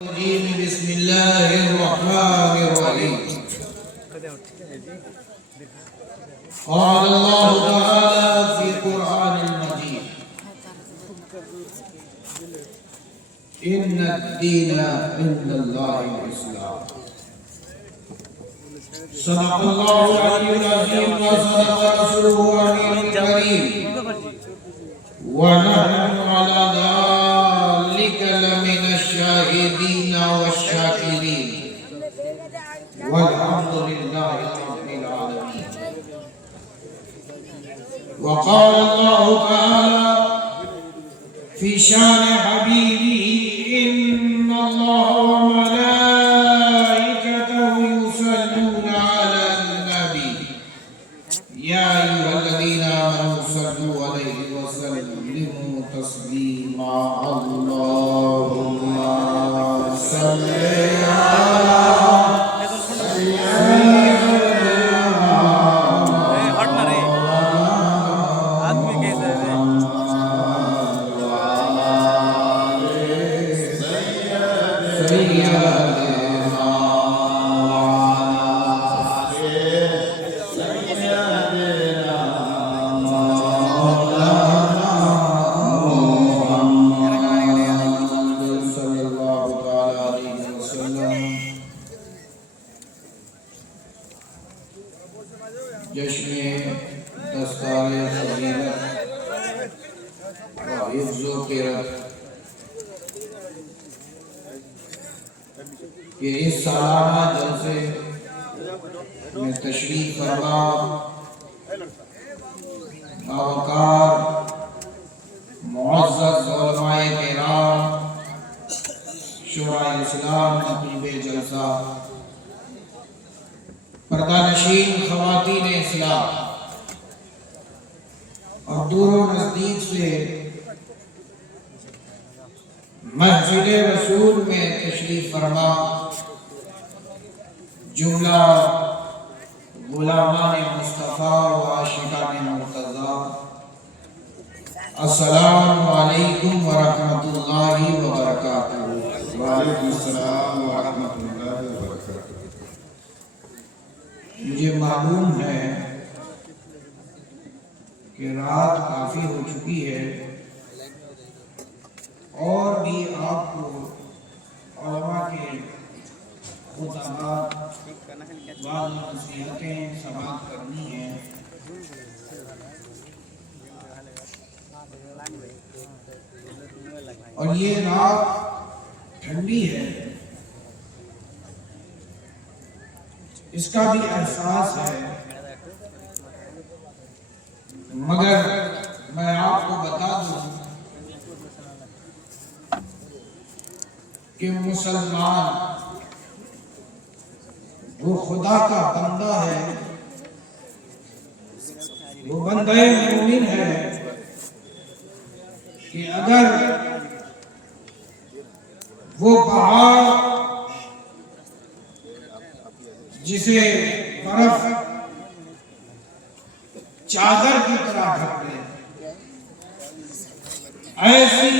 بسم الله الرحمن الرحيم. قال الله تعالى في القرآن المجيد: إن الدين عند الله الإسلام. صدق الله العلي العظيم وصدق رسوله النبي الكريم ونحن على ذلك لمن الشاهدين والشاكرين والحمد لله رب العالمين. وقال الله تعالى في شان حبيبه: إن الله وملائكته يصلون على النبي يا أيها الذين آمنوا صلوا عليه وسلموا تسليما. اللهم صل على جشن دستار فضیلت و حفظ و قرت کہ اس سالانہ جلسے میں تشریف فرما باوقار معزز علماء کرام، شورائے اسلام، نقیب جلسہ، پردہ نشین خواتین اسلام اور دور و نزدیک سے مسجد رسول میں تشریف فرما جملہ غلامان مصطفیٰ و عاشقان مرتضیٰ، السلام علیکم ورحمۃ اللہ وبرکاتہ۔ وعلیکم السلام ورحمۃ اللہ وبرکاتہ۔ مجھے معلوم ہے کہ رات کافی ہو چکی ہے اور بھی آپ کو علماء کے خطبات بعض نصیحتیں سماعت کرنی ہیں، اور یہ رات ٹھنڈی ہے، اس کا بھی احساس ہے، مگر میں آپ کو بتا دوں کہ مسلمان وہ خدا کا بندہ ہے، وہ بندہ مومن ہے کہ اگر وہ پہاڑ جسے برف چادر کی طرح ڈھک لے، ایسی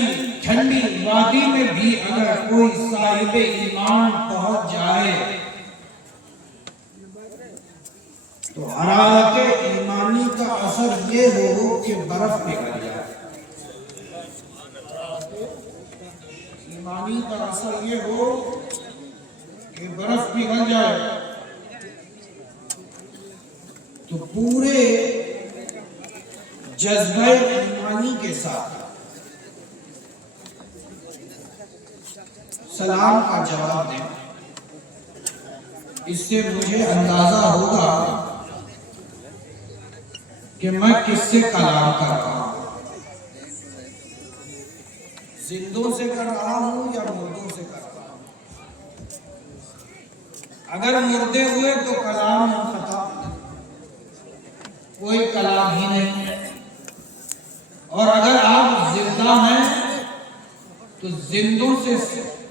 ٹھنڈی وادی میں بھی اگر کوئی صاحب ایمان پہنچ جائے تو حرارت ایمانی کا اثر یہ ہو کہ برف پگھل جائے، ایمانی کا اثر یہ ہو کہ برف پگھل جائے، تو پورے جذبہ ایمانی کے ساتھ سلام کا جواب دیں۔ اس سے مجھے اندازہ ہوگا کہ میں کس سے کلام کر رہا ہوں، زندوں سے کر رہا ہوں یا مردوں سے کر رہا ہوں۔ اگر مردے ہوئے تو کلام منقطع، کوئی کلام ہی نہیں، اور اگر آپ زندہ ہیں تو زندوں سے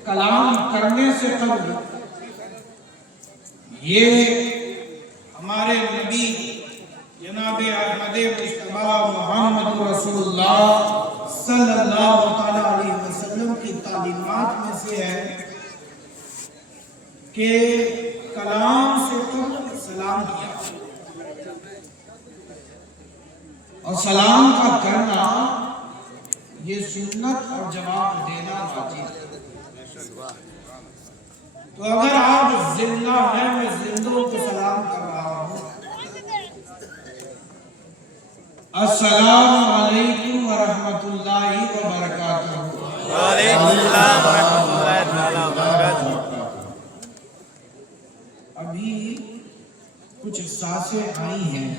کلام کرنے سے قبل یہ ہمارے نبی جناب احمد مصطفیٰ محمد رسول اللہ صلی اللہ علیہ وسلم کی تعلیمات میں سے ہے کہ کلام سے قبل سلام کیا اور سلام کا کرنا یہ سنت اور جواب دینا واجب ہے۔ تو اگر آپ زندہ ہیں، میں زندوں کو سلام کر رہا ہوں، السلام علیکم ورحمۃ اللہ وبرکاتہ۔ وعلیکم السلام ورحمۃ اللہ وبرکاتہ۔ ابھی کچھ سانسیں آئی ہیں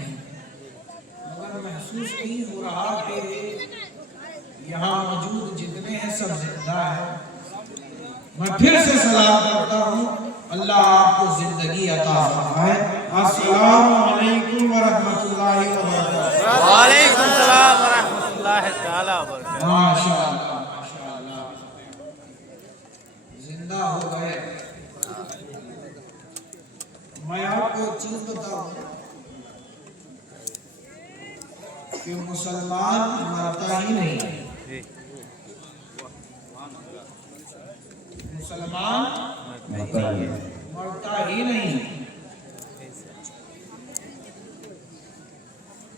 مگر محسوس نہیں ہو رہا کہ یہاں موجود جتنے ہیں سب زندہ ہیں۔ میں پھر سے سلام کرتا ہوں، اللہ آپ کو زندگی عطا فرمائے۔ السلام علیکم ورحمۃ اللہ وبرکاتہ۔ وعلیکم السلام ورحمۃ اللہ تعالی وبرکاتہ۔ ماشاءاللہ ماشاءاللہ، زندہ ہو گئے۔ میں آپ کو ایک چیز بتاؤں کہ مسلمان مرتا ہی نہیں، مسلمان مرتا ہی نہیں،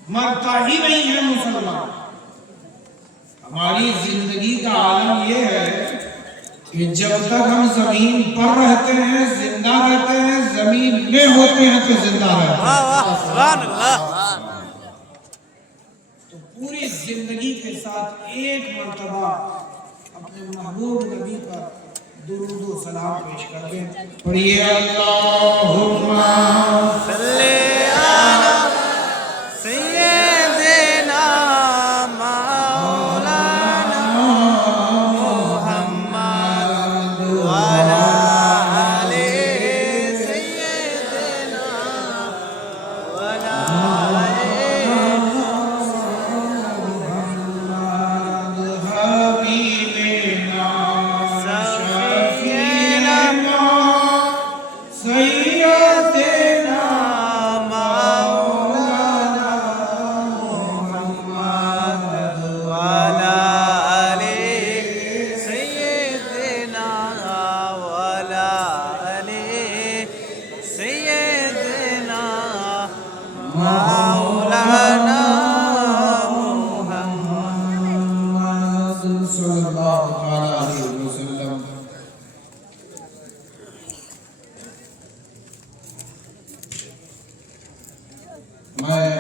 مرتا ہی نہیں ہے مسلمان۔ ہماری زندگی کا عالم یہ ہے کہ جب تک ہم زمین پر رہتے ہیں زندہ رہتے ہیں، زمین میں ہوتے ہیں تو زندہ رہتے ہیں۔ سبحان اللہ۔ تو پوری زندگی کے ساتھ ایک مرتبہ اپنے محبوب نبی پر درود و سلام پیش کر دیں۔ پڑھیے اللہم صلی علی سیدنا مولانا محمد وعلی آلِ سیدنا وعلی حبیبنا شفیعنا سیدنا مولانا محمد وعلی آلِ سیدنا وعلی آلِ سیدنا مولانا محمد صلی اللہ علیہ وسلم۔ میں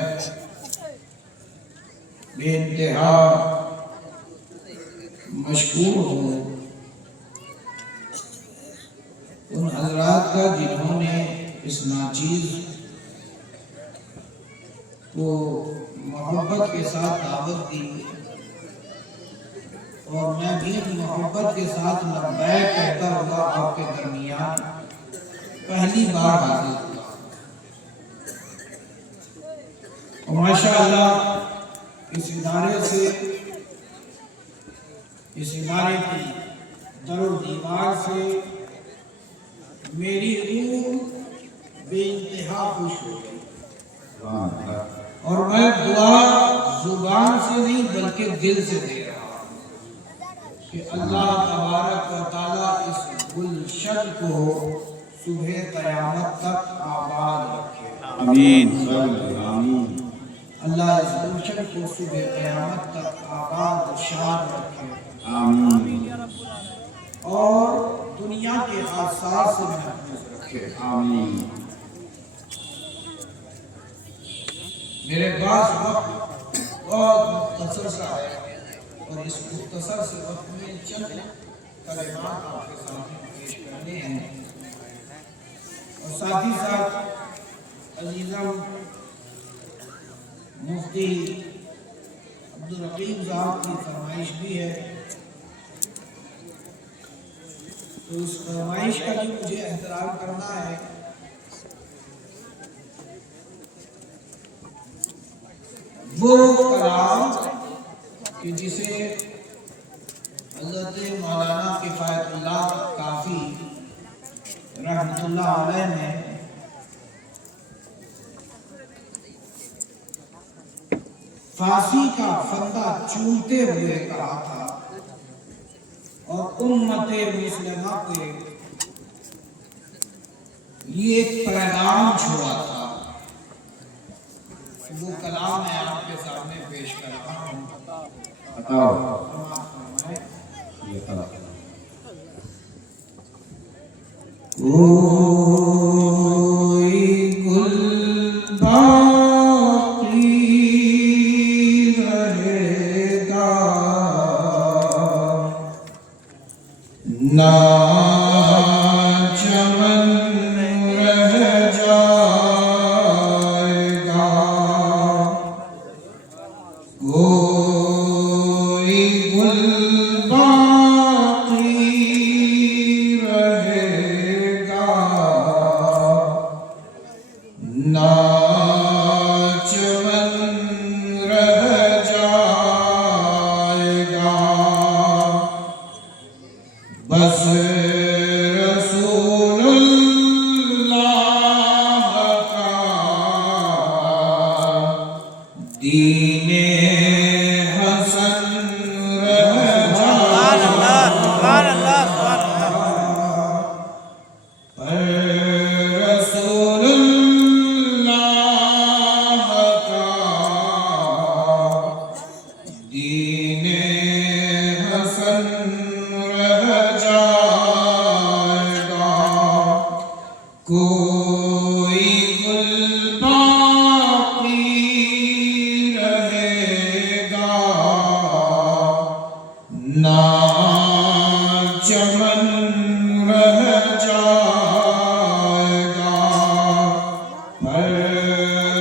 بے انتہا مشکور ہوں ان حضرات کا جنہوں نے اس ناچیز کو محبت کے ساتھ دعوت دی، اور میں بھی محبت کے ساتھ لبیک کہتا ہوا آپ کے درمیان پہلی بار حاضر ہوا۔ اور ماشاءاللہ اس ادارے سے، اس ادارے کی در و دیوار سے میری روح بے انتہا خوش ہو گئی، اور میں دعا زبان سے نہیں بلکہ دل سے دے رہا ہوں کہ اللہ تبارک و تعالیٰ اس گلشن کو صبح قیامت تک آباد رکھے۔ آمین۔ اللہ اس گلشن کو صبح قیامت تک آباد و شاد رکھے، آمین۔ اور دنیا کے حادثات سے محفوظ رکھے۔ آمین۔ میرے پاس وقت بہت مختصر سا ہے، اور اس مختصر سے وقت میں چند کلمات آپ کے سامنے پیش کرنے ہیں، اور ساتھ ہی ساتھ عزیزم مفتی عبدالرقیب صاحب کی فرمائش بھی ہے، تو اس فرمائش کا بھی مجھے احترام کرنا ہے۔ وہ کلام کہ جسے حضرت مولانا کفایت اللہ کافی رحمۃ اللہ علیہ نے پھانسی کا پھندا چومتے ہوئے کہا تھا، اور امت مسلمہ کے یہ ایک پیغام چھوڑا تھا، وہ کلام میں آپ کے سامنے پیش کر رہا ہوں۔ کوئی گل باقی رہے گا نہ چمن رہ جائے گا، کوئی گل باقی رہے گا نہ چمن رہ جائے گا، بس رسول اللہ کا دین حسن رہ سبحان اللہ سبحان اللہ سبحان اللہ پر رسول اللہ کا دین حسن رہ جائے گا، کوئی گل باقی رہے گا نہ چمن رہ جائے گا، پر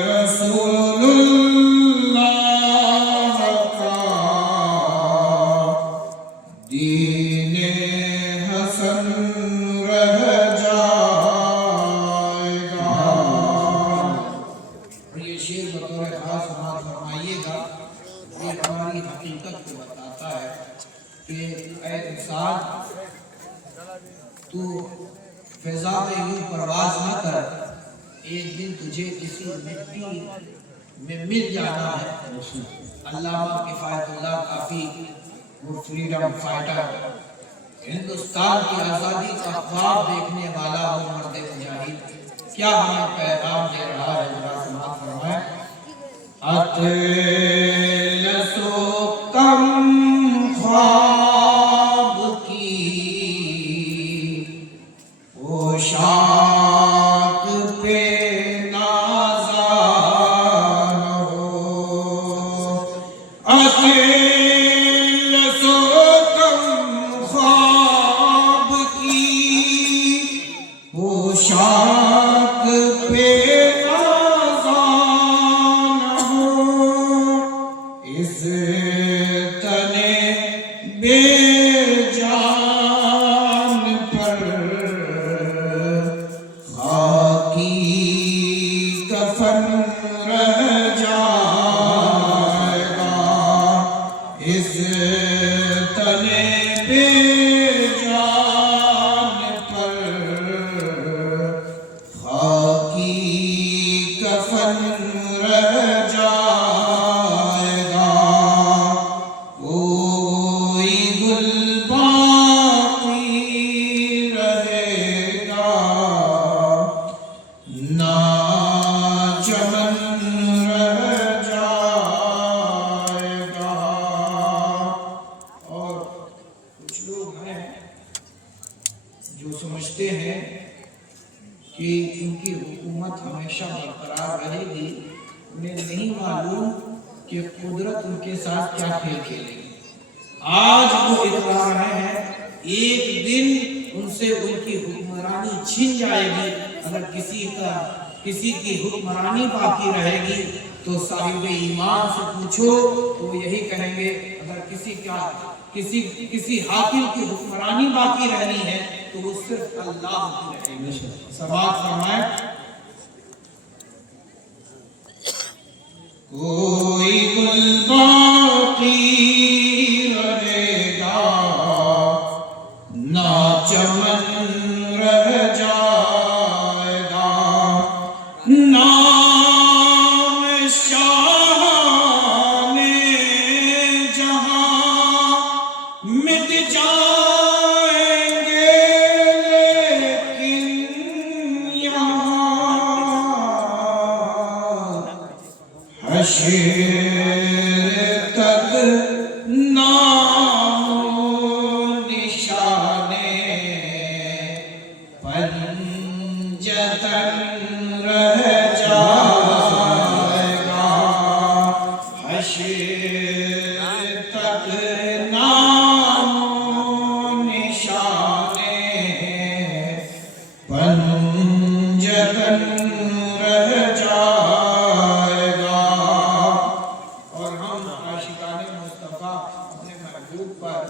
رسول اللہ کا دین حسن رہ جائے گا۔ اور یہ شعر بطور خاص سماعت فرمائیے گا، یہ ہماری حقیقت کو بتاتا ہے کہ اے انسان، تو فضا میں یوں پرواز نہ کر، ایک دن تجھے کسی مٹی میں مل جانا ہے۔ علامہ کفایت اللہ کافی، وہ فریڈم فائٹر، ہندوستان کی آزادی کا خواب دیکھنے والا وہ مرد مجاہد، کیا ہمیں پیغام دے رہا ہے؟ ذرا سماعت فرمائیں۔ اطلسو کم خواب کی پوشاک پہ نازان ہو، اطلسو کم خواب کی پوشاک پہ نازان ہو، اس تنے بے جان پر خاکی کفن رہ جائے گا، اس تنے بے جان پر خاکی کفن رہ جائے گا، کوئی گل باقی رہے گا نہ چمن رہ جائے گا۔ اور کچھ لوگ ہیں جو سمجھتے ہیں کہ ان کی حکومت ہمیشہ برقرار رہے گی، انہیں نہیں معلوم کہ قدرت ان کے ساتھ کیا کھیل کھیلے گی۔ آج وہ اترا رہے ہیں، ایک دن ان سے ان کی حکمرانی چھن جائے گی۔ اگر کسی کی حکمرانی باقی رہے گی تو صاحب ایمان سے پوچھو تو وہ یہی کہیں گے، اگر کسی حاکم کی حکمرانی باقی رہنی ہے تو وہ صرف اللہ کی رہے گی۔ سماعت فرمائیں۔ کوئی گل باقی رہے گا نہ چمن رہ جائے گا، نام شاہان جہاں مٹ جائیں گے، لیکن یہاں حشر تک نام نشانے پنجتن رہ جائے گا حشر تک نام نشانے پنجتن رہ جائے گا اور ہم عاشقان مصطفیٰ اپنے محبوب پر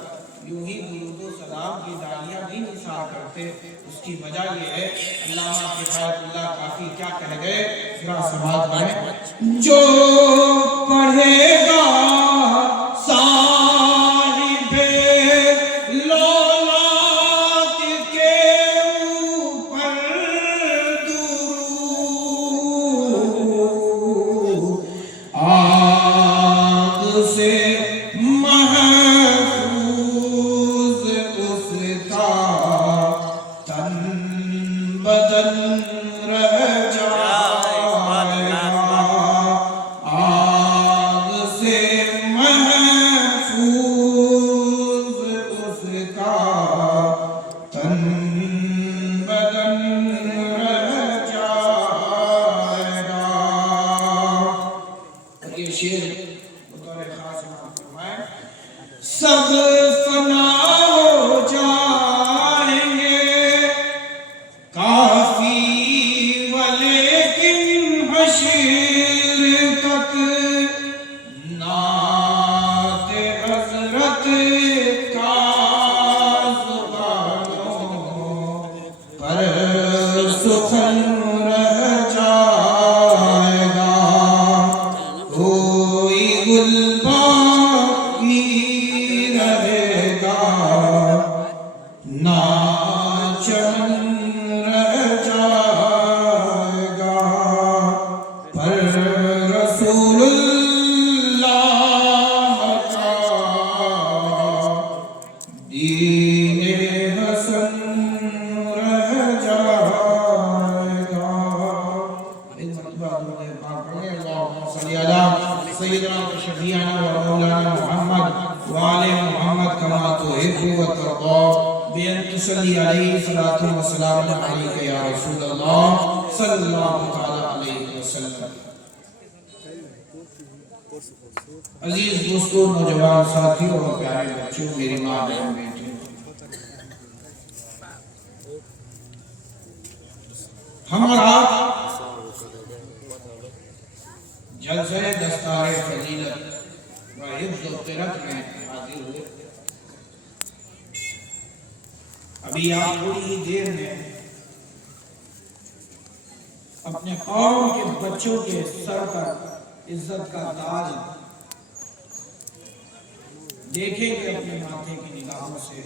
یوں ہی درود و سلام کی دالیاں نہیں نثار کرتے اس کی وجہ یہ ہے علامہ کفایت اللہ کافی کیا کہہ گئے ذرا سماعت کریں جو پڑھے گا صاحب لولاک کے اوپر درود آگ سے محفوظ اس کا تن بدن رہ جائے گا آگ سے محفوظ اس کا تن بدن رہ جائے گا یہ شعر بطور خاص امام فرمائے سب فنا ہو جائیں گے کافی ولیکن حشر تک نعت حضرت کا زبانوں پر سخن رہ جائے گا کوئی گل باقی رہے گا نہ چمن رہ جائے گا پر رسول اللہ کا دین حسن رہ جائے گا ایک مرتبہ درود پاک پڑھیں اللہم صلی علی سیدنا و شفیعنا و مولانا محمد وآل محمد کما تحب و ترضى بأن تصلی علیہ صلاۃ و سلام علیک یا رسول اللہ صلی اللہ تعالی علیہ وسلم عزیز دوستوں نوجوان ساتھیوں اور پیارے بچوں میری ماں بہن بیٹیوں ہم اور آپ جلسہ دستار فضیلت و حفظ و قرت میں حاضر ہوئے ابھی آپ تھوڑی ہی دیر میں اپنے قوم کے بچوں کے سر پر عزت کا تاج دیکھیں گے اپنے ماتھے کی نگاہوں سے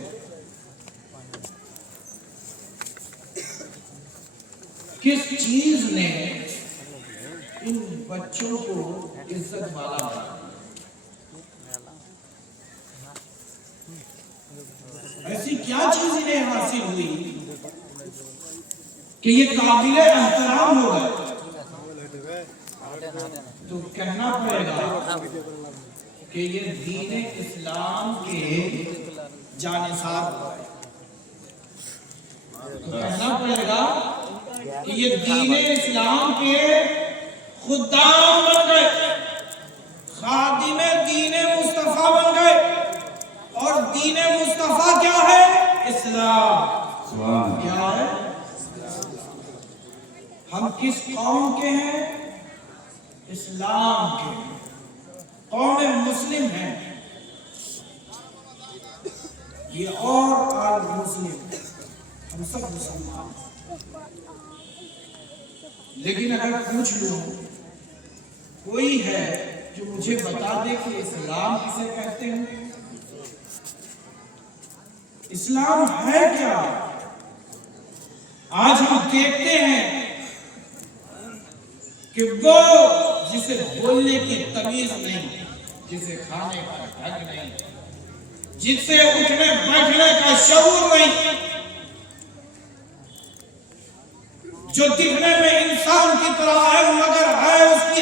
کس چیز نے ان بچوں کو عزت والا بنا ایسی کیا چیز انہیں حاصل ہوئی کہ یہ قابل احترام ہو گئے تو کہنا پڑے گا کہ یہ دین اسلام کے جانثار ہوئے تو کہنا پڑے گا کہ یہ دین اسلام کے خدام بن گئے خادم دین مصطفیٰ بن گئے اور دین مصطفیٰ کیا ہے اسلام کیا ہے ہم کس قوم کے ہیں اسلام کے قوم مسلم ہیں یہ اور آل مسلم ہم سب مسلمان لیکن اگر پوچھ لوں کوئی ہے جو مجھے بتا دے کہ اسلام کسے کہتے ہیں اسلام ہے کیا آج ہم دیکھتے ہیں کہ وہ جسے بولنے کی تمیز نہیں جسے کھانے کا ڈھنگ نہیں جسے اٹھنے بیٹھنے کا شعور نہیں جو دکھنے میں انسان کی طرح ہے مگر ہے اس کی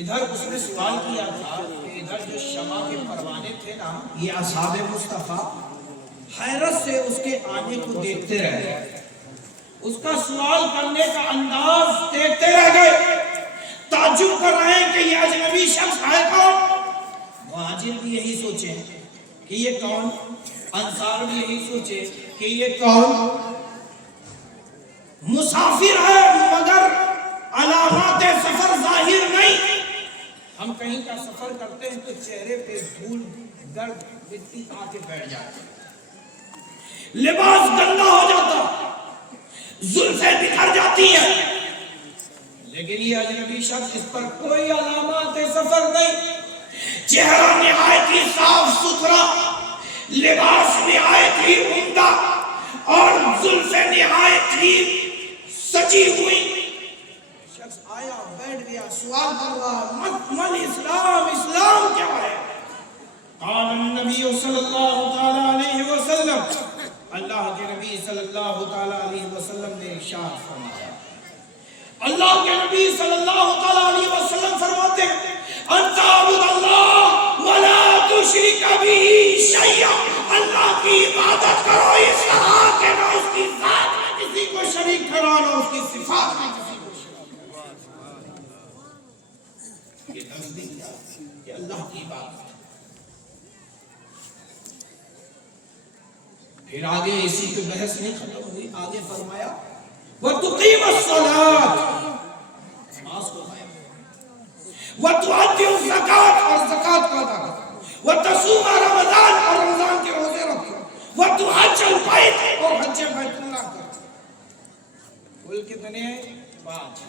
ادھر اس نے سوال کیا تھا کہ ادھر جو شمع کے پروانے تھے نا، یہ اصحاب مصطفیٰ حیرت سے اس کے آنے کو دیکھتے رہے، اس کا سوال کرنے کا انداز دیکھتے رہ گئے، تعجب کر رہے ہیں کہ یہ اجنبی شخص ہے کون؟ مہاجر بھی یہی سوچے کہ یہ کون، انصار بھی یہی سوچے کہ یہ کون، مسافر ہے مگر علامات سفر ظاہر نہیں۔ ہم کہیں کا سفر کرتے ہیں تو چہرے پہ دھول گرد مٹی آ کے بیٹھ جاتی، لباس گندا ہو جاتا، زلفیں بکھر جاتی ہیں، لیکن یہ اجنبی شخص، اس پر کوئی علامات سفر نہیں، چہرہ نہایت ہی صاف ستھرا، لباس نہایت ہی عمدہ اور زلفیں نہایت ہی سجی ہوئی۔ شخص آیا، بیٹھ گیا، سوال کر رہا، من اسلام، اسلام کیا ہے؟ قال النبی صلی اللہ تعالی علیہ وسلم، اللہ کے نبی صلی اللہ تعالی علیہ وسلم نے ارشاد فرمایا، اللہ کے نبی صلی اللہ تعالی علیہ وسلم فرماتے ہیں، ان تعبد اللہ ولا تشرک بہ شیئا، اللہ کی عبادت کرو اس طرح کہ نہ اس کی ذات میں کسی کو شریک کرو، نہ اس کی صفات میں کسی کو شریک کرو۔ یہ تصدیق ہے کہ اللہ کی عبادت۔ پھر آگے اسی پہ بحث نہیں ختم ہوئی، آگے فرمایا وَتُقِيمَ الصَّلَاةَ، نماز کو قائم، وَتُؤَدِّي الزَّكَاةَ، اور زکوٰۃ کو ادا کرو، وَتَصُومَ رمضان، اور رمضان کے روزے رکھو، وَتُحَجَّ الْبَيْتَ، اور حج بیت اللہ کرو۔ کل کتنے ہیں؟ 5۔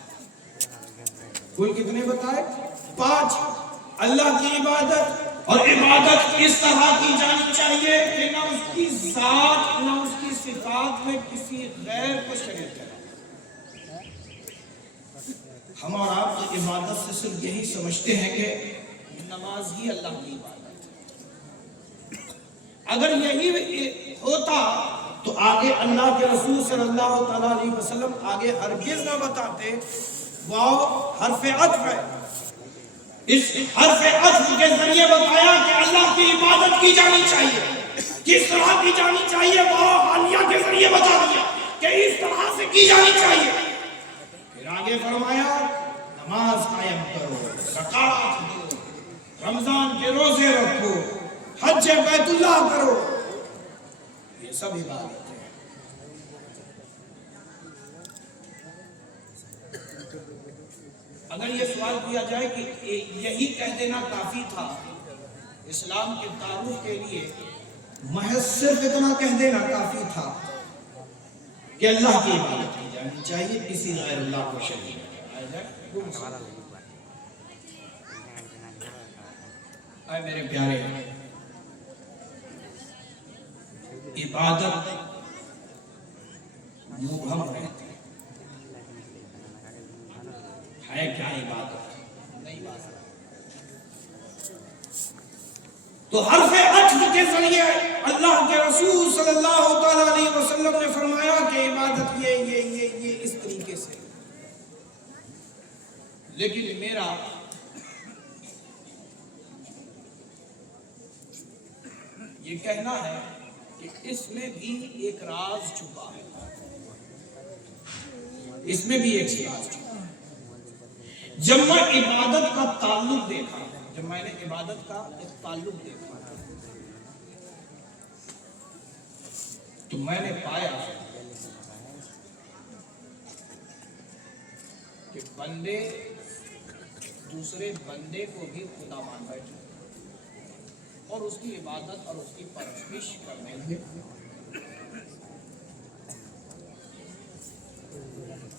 کل کتنے بتائے؟ 5۔ اللہ کی عبادت، اور عبادت اس طرح کی جانی چاہیے کہ نہ اس کی ذات نہ اس کی صفات میں کسی غیر کو شریک کرے۔ ہم اور آپ کی عبادت سے صرف یہی سمجھتے ہیں کہ نماز ہی اللہ کی عبادت ہے۔ اگر یہی ہوتا تو آگے اللہ کے رسول صلی اللہ تعالی علیہ وسلم آگے ہرگز نہ بتاتے۔ واو حرف عطف ہے، اس حرف عطف کے ذریعے بتایا کہ اللہ کی عبادت کی جانی چاہیے، کس طرح کی جانی چاہیے، واو حالیہ کے ذریعے بتا دیا کہ اس طرح سے کی جانی چاہیے۔ پھر آگے فرمایا نماز قائم کرو، زکوٰۃ دو، رمضان کے روزے رکھو، حج بیت اللہ کرو، یہ سب عبادت ہے۔ اگر یہ سوال کیا جائے کہ یہی کہہ دینا کافی تھا اسلام کے تعارف کے لیے، محض صرف اتنا کہہ دینا کافی تھا کہ اللہ کی عبادت کی جانی چاہیے، کسی غیر اللہ کو شریک اے میرے پیارے، عبادت مبہم رہتی ہے کیا عبادت؟ نہیں بات۔ تو حرف عطف کے ذریعے اللہ کے رسول صلی اللہ تعالی علیہ وسلم نے فرمایا کہ عبادت یہ اس طریقے سے۔ لیکن میرا یہ کہنا ہے کہ اس میں بھی ایک راز چھپا ہے، اس میں بھی ایک راز چھپا ہے۔ جب میں عبادت کا تعلق دیکھا، جب میں نے عبادت کا ایک تعلق دیکھا تو میں نے پایا کہ بندے دوسرے بندے کو بھی خدا مان بیٹھے اور اس کی عبادت اور اس کی پرستش کرنے لگے۔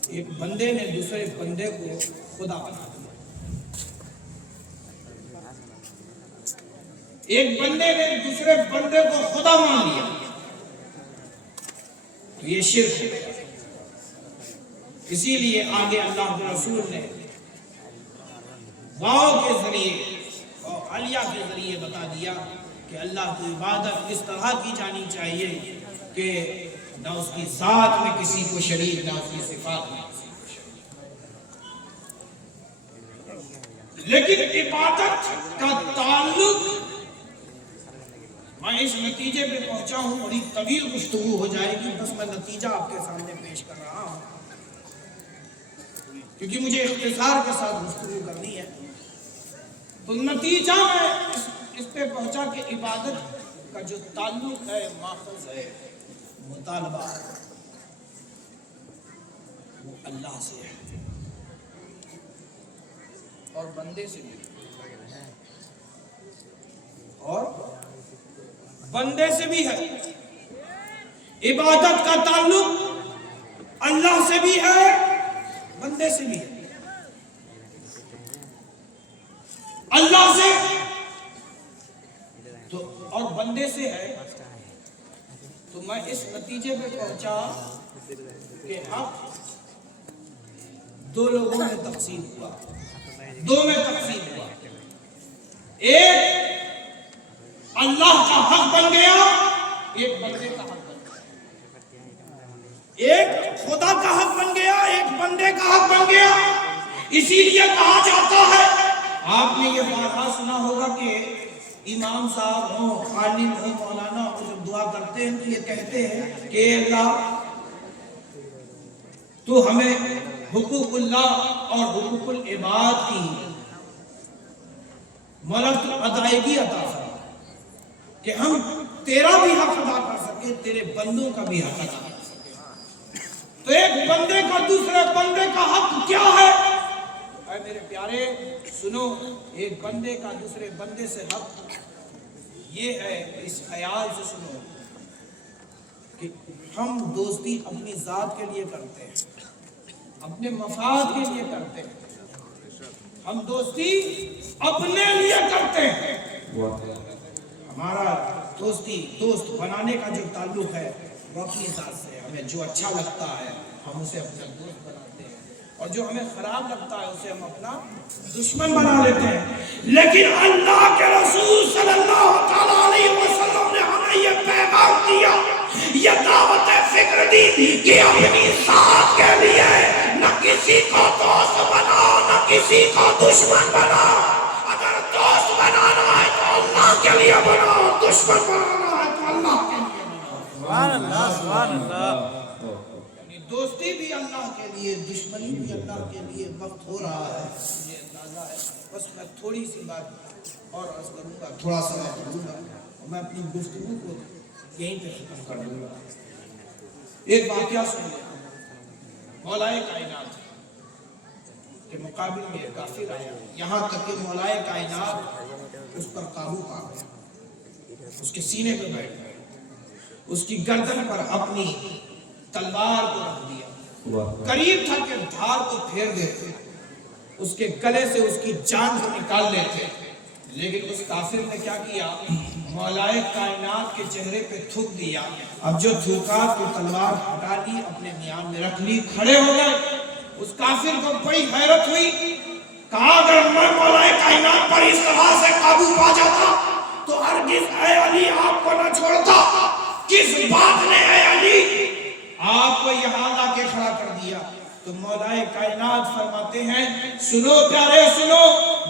ایک بندے نے دوسرے بندے کو خدا بنا دیا، ایک بندے نے دوسرے بندے کو خدا مان لیا، تو یہ شرک ہے۔ اسی لیے آگے اللہ کے رسول نے واو کے ذریعے اور علیہ کے ذریعے بتا دیا کہ اللہ کی عبادت اس طرح کی جانی چاہیے کہ نہ اس کی ذات میں کسی کو شریک، نہ اس کی صفات میں کسی کو شریک۔ لیکن عبادت کا تعلق، میں اس نتیجے پہ پہنچا ہوں، بڑی طویل گفتگو ہو جائے گی، بس میں نتیجہ آپ کے سامنے پیش کر رہا ہوں کیونکہ مجھے اختصار کے ساتھ گفتگو کرنی ہے۔ تو نتیجہ میں اس پہ پہنچا کہ عبادت کا جو تعلق ہے، ماخذ ہے، مطالبہ وہ اللہ سے ہے اور بندے سے بھی، اور بندے سے بھی ہے۔ عبادت کا تعلق اللہ سے بھی ہے، بندے سے بھی ہے۔ اللہ سے تو اور بندے سے ہے، تو میں اس نتیجے پہ پہنچا کہ حق دو لوگوں میں تقسیم ہوا، دو میں تقسیم ہوا۔ ایک اللہ کا حق بن گیا، ایک بندے کا حق بن گیا۔ ایک خدا کا حق بن گیا، ایک بندے کا حق بن گیا۔ اسی لیے کہا جاتا ہے، آپ نے یہ بارہا سنا ہوگا کہ امام صاحب ہوں، عالم ہوں، مولانا ہوں، جب دعا کرتے ہیں تو یہ کہتے ہیں کہ اللہ تو ہمیں حقوق اللہ اور حقوق العباد کی مرتب ادائیگی عطا فرما کہ ہم تیرا بھی حق ادا کر سکیں، تیرے بندوں کا بھی حق ادا کر سکیں۔ تو ایک بندے کا دوسرے بندے کا حق کیا ہے؟ اے میرے پیارے سنو، ایک بندے کا دوسرے بندے سے حق یہ ہے، اس خیال سے سنو کہ ہم دوستی اپنی ذات کے لیے کرتے ہیں، اپنے مفاد کے لیے کرتے ہیں، ہم دوستی اپنے لیے کرتے ہیں۔ ہمارا دوست بنانے کا جو تعلق ہے وہ اپنی ذات سے ہے، ہمیں جو اچھا لگتا ہے ہم اسے اپنا دوست بناتے ہیں، اور جو ہمیں خراب لگتا ہے اسے ہم اپنا دشمن بنا لیتے ہیں۔ لیکن اللہ کے رسول صلی اللہ تعالیٰ علیہ وسلم نے ہمیں یہ پیغام دیا، یہ دعوت فکر دی کہ اپنی ذات کے لیے نہ کسی کو دوست بناؤ، نہ کسی کو دشمن بناؤ۔ اگر دوست بنانا ہے تو اللہ کے لیے بناؤ، دشمن بنانا ہے تو اللہ کے لیے بناؤ۔ سبحان اللہ، سبحان اللہ۔ یعنی دوستی بھی اللہ کے لیے، دشمنی بھی اللہ کے لیے۔ وقت ہو رہا ہے، مجھے اندازہ ہے، بس میں تھوڑی سی بات اور عرض کروں گا، تھوڑا سا میں کروں گا اور میں اپنی گفتگو کو یہیں پہ ختم کر دوں گا۔ ایک واقعہ سن لیں، مولائے کائنات کے مقابل میں ایک کافر آیا، یہاں تک کہ مولائے کائنات اس پر قابو پا گیا، اس کے سینے پہ بیٹھ گئے، اس کی گردن پر اپنی تلوار کو رکھ دیا، قریب تھا کہ دھار کو پھیر دیتے، اس کے گلے سے اس کی جان کو نکال لیتے، لیکن اس کافر نے کیا کیا؟ مولائے کائنات کے چہرے پہ تھوک دیا۔ اب جو تھوکا تو تلوار ہٹا لی، اپنے میان میں رکھ لی، کھڑے ہو گئے۔ اس کافر کو بڑی حیرت ہوئی، کہا اگر میں مولائے کائنات پر اس طرح سے قابو پا جاتا تو ہرگز اے علی آپ کو نہ چھوڑتا۔ کس بات نے اے علی آپ کو یہاں لا کے کھڑا کر دیا؟ تو مولائے کائنات فرماتے ہیں، سنو پیارے سنو،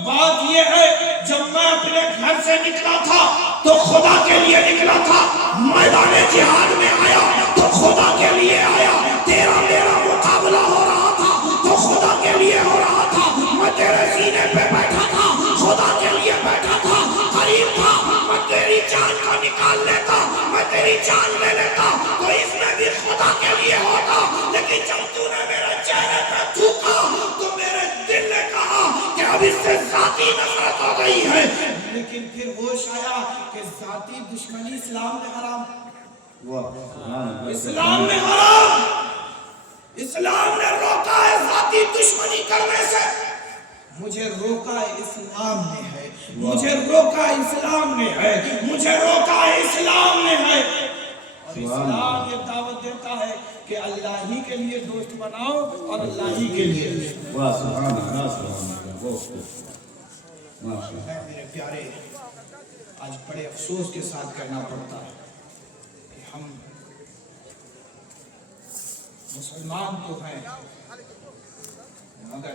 بات یہ ہے جب میں اپنے گھر سے نکلا تھا تو خدا کے لیے نکلا تھا، میدان جہاد میں آیا تو خدا کے لیے آیا، تیرا میرا مقابلہ ہو رہا تھا تو خدا کے لیے ہو رہا تھا، میں تیرے سینے پہ بیٹھا تھا، خدا کے لیے بیٹھا تھا، قریب تھا میں تیری جان کو نکال لیتا، میں تیری جان لے لیتا تو اس میں بھی خدا کے لیے ہوتا، لیکن جب تو نے میرے چہرے پہ تھوکا تو میرے دل نے کہا کہ اب اس سے ذاتی نفرت ہو گئی ہے۔ لیکن پھر ہوش آیا کہ ذاتی دشمنی اسلام میں حرام، اسلام میں حرام، اسلام نے روکا ہے ذاتی دشمنی کرنے سے۔ مجھے روکا اسلام نے ہے، مجھے روکا اسلام نے ہے، مجھے روکا اسلام نے ہے۔ اور اسلام یہ دعوت دیتا ہے کہ اللہ ہی کے لیے دوست بناؤ اور اللہ ہی کے لیے میرے پیارے، آج بڑے افسوس کے ساتھ کہنا پڑتا ہے کہ ہم مسلمان تو ہیں مگر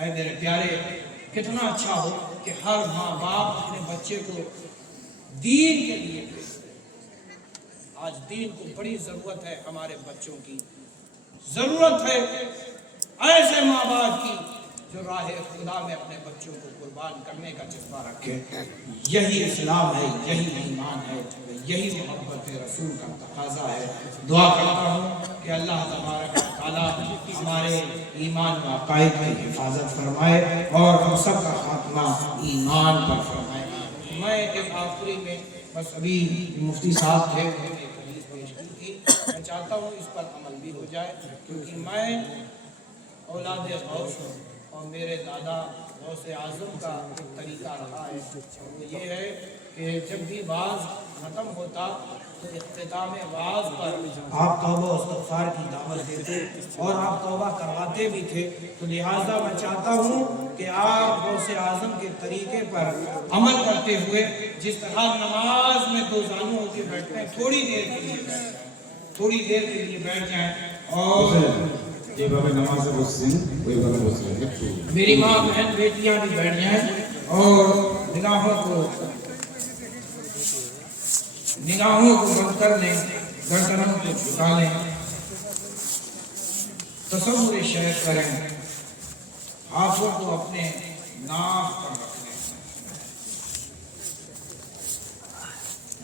اے میرے پیارے کتنا اچھا ہو کہ ہر ماں باپ اپنے بچے کو دین کے لیے آج دین کو بڑی ضرورت ہے ہمارے بچوں کی ضرورت ہے ایسے ماں باپ کی جو راہ خدا میں اپنے بچوں کو قربان کرنے کا جذبہ رکھے یہی اسلام ہے یہی ایمان ہے یہی محبت رسول کا تقاضا ہے دعا کرتا ہوں کہ اللہ تبارک و تعالیٰ ہمارے ایمان و عقائد کی حفاظت فرمائے اور ہم سب کا خاتمہ ایمان پر فرمائے میں اس آخری میں بس ابھی مفتی صاحب تھے انہوں نے ایک حدیث پیش کی تھی میں چاہتا ہوں اس پر عمل بھی ہو جائے کیونکہ میں اولاد غوث اور میرے دادا غوث اعظم کا ایک طریقہ رہا ہے وہ یہ ہے کہ جب بھی وعظ ختم ہوتا تو اختتام وعظ پر آپ توبہ و استغفار کی دعوت دیتے اور آپ توبہ کرواتے بھی تھے تو لہٰذا میں چاہتا ہوں کہ آپ غوث اعظم کے طریقے پر عمل کرتے ہوئے جس طرح نماز میں دو زانو ہو کے بیٹھتے ہیں تھوڑی دیر کے لیے بیٹھ جائیں تھوڑی دیر کے لیے بیٹھ جائیں اور میری ماں بہن بیٹیاں بھی بیٹھ جائیں اور نگاہوں کو بند کر لیں گردنوں کو جھکا لیں تصور شیخ کریں ہاتھوں کو اپنے ناف پر رکھ لیں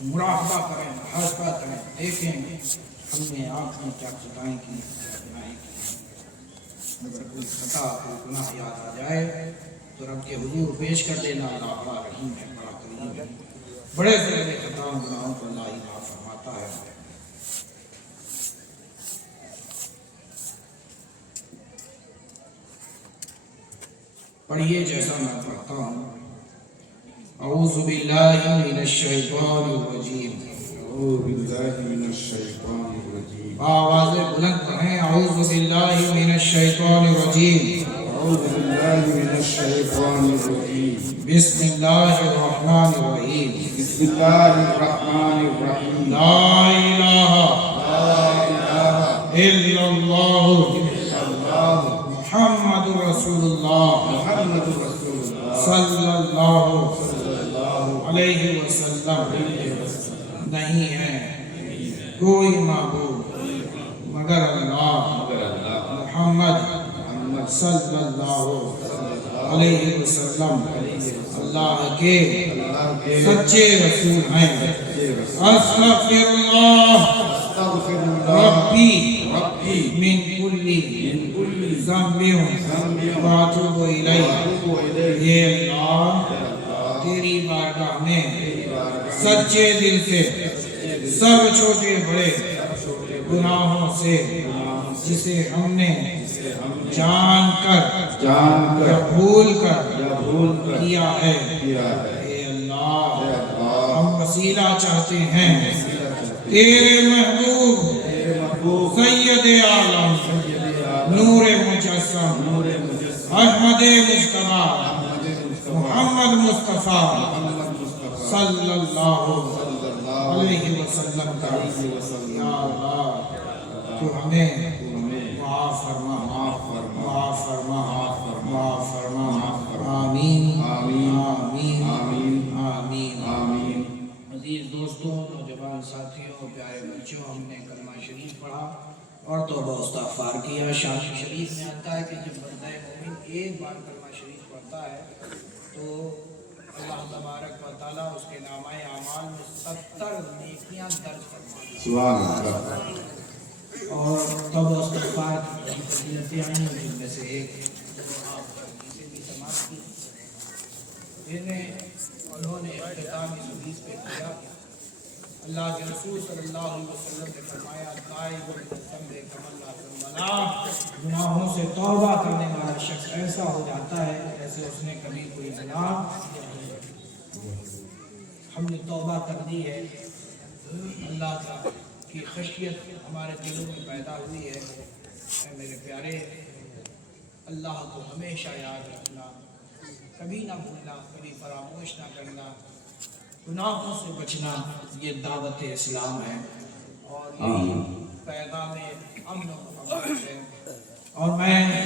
مراقبہ کریں محاسبہ کریں دیکھیں ہم نے آنکھ میں کیا خطائیں کی اگر کوئی خطا کوئی گناہ یاد آ جائے تو رب کے حضور پیش کر دینا اللہ رحیم ہے بڑا کریم ہے بڑے بڑے خطاؤں گناہوں کو اللہ ہی معاف فرماتا ہے پڑھیے جیسا میں پڑھتا ہوں اعوذ باللہ من الشیطان الرجیم اعوذ باللہ من الشیطان الرجیم آواز بلند پڑھیں اعوذ باللہ من الشیطان الرجیم اعوذ باللہ من الشیطان الرجیم بسم اللہ الرحمن الرحیم بسم اللہ الرحمن الرحیم لا الہ الا اللہ محمد رسول اللہ محمد رسول اللہ صلی اللہ علیہ وسلم نہیں ہے کوئی معبود مگر اللہ محمد صلی اللہ علیہ وسلم اللہ کے سچے رسول ہیں استغفر اللہ ربی من کل ذنب واتوب الیہ یہ اللہ تیری بارگاہ میں سچے دل سے سب چھوٹے بڑے گناہوں سے جسے ہم نے جان کر یا بھول کر کیا ہے اے اللہ ہم وسیلہ چاہتے ہیں تیرے محبوب سید عالم نور مجسم احمد مجتبی محمد مصطفیٰ صلی اللہ علیہ وسلم کا یا اللہ تو ہمیں معاف فرما معاف فرما معاف فرما آمین آمین آمین آمین آمین آمین عزیز دوستوں نوجوان ساتھیوں پیارے بچوں ہم نے کلمہ شریف پڑھا اور توبہ استغفار کیا شان شریف میں آتا ہے کہ جب بندہ مومن ایک بار کلمہ شریف پڑھتا ہے تو اللہ تبارک و تعالیٰ اس کے نامہ اعمال میں 70 نیکیاں درج فرماتا ہے سبحان اللہ اور توبہ استغفار کی فضیلتیں آئی ہیں جن میں سے ایک جو آپ اسے بھی سماعت کی انہوں نے اختتام اس حدیث پہ کیا اللہ کے رسول صلی اللہ علیہ وسلم نے فرمایا تائب الذنب کمن لا ذنب لہ گناہوں سے توبہ کرنے والا شخص ایسا ہو جاتا ہے جیسے اس نے کبھی کوئی گناہ ہم نے توبہ کر دی ہے اللہ کی خشیت ہمارے دلوں میں پیدا ہوئی ہے اے میرے پیارے اللہ کو ہمیشہ یاد رکھنا کبھی نہ بھولنا کبھی فراموش نہ کرنا گناہوں سے بچنا یہ دعوت اسلام ہے اور یہ پیغام امن و امان ہے اور میں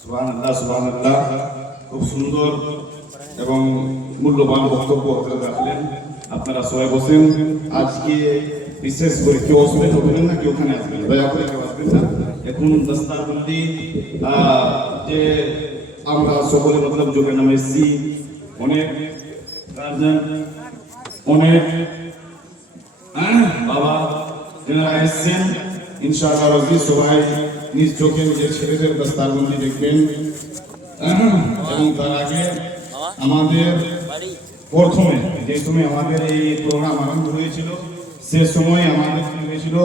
সুবহান আল্লাহ, সুবহান আল্লাহ। খুব সুন্দর এবং মূল্যবান বক্তব্য হযরত রাখলেন। আপনারা সবাই বসেন। আজকে বিশেষ করে কেউ অসুবিধা হবেন না, কেউ ওখানে আসবেন, দয়া করে কেউ আসবেন না। এখন দস্তারবন্দি যে আমরা সকলে মতলব যোগের নামে এসেছি, অনেক গার্জিয়ান, অনেক বাবা যারা এসেছেন, ইনশাআল্লাহ রাজি সবাই নিজ চোখে নিজের ছেলেদের দস্তারবন্দি দেখবেন। এবং তার আগে আমাদের প্রথমে যে সময় আমাদের এই প্রোগ্রাম আরম্ভ হয়েছিল সে সময় আমাদের হয়েছিল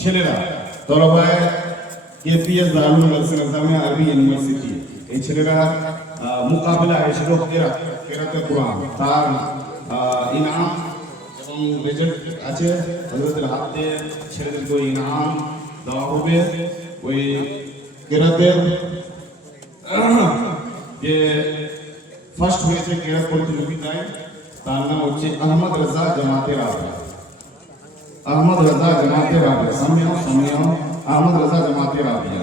ছেলেরা তরবায় কেপিএস দারুল ইসলামিয়া আরবি ইউনিভার্সিটি, এই ছেলেরা মোকাবেলা হয়েছিল কেরাতে কোরআন, তার ইনাম এবং রেজাল্ট আছে। হযরতের হাতে ছেলেদেরকে ওই ইনাম দেওয়া হবে। ওই কেরাতের যে ফার্স্ট হয়েছে কেরাত প্রতিযোগিতায়, তার নাম হচ্ছে আহমদ রাজা জামাতে রাবিয়া। আহমদ রাজা জামাতে রাবিয়া, সামিয়াও সামিয়াও, আহমদ রাজা জামাতে রাবিয়া,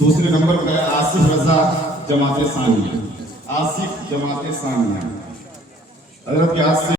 دوسرے نمبر پر ہے آصف رضا جماعت ثانیہ، آصف جماعت ثانیہ. حضرت کے ہاتھ سے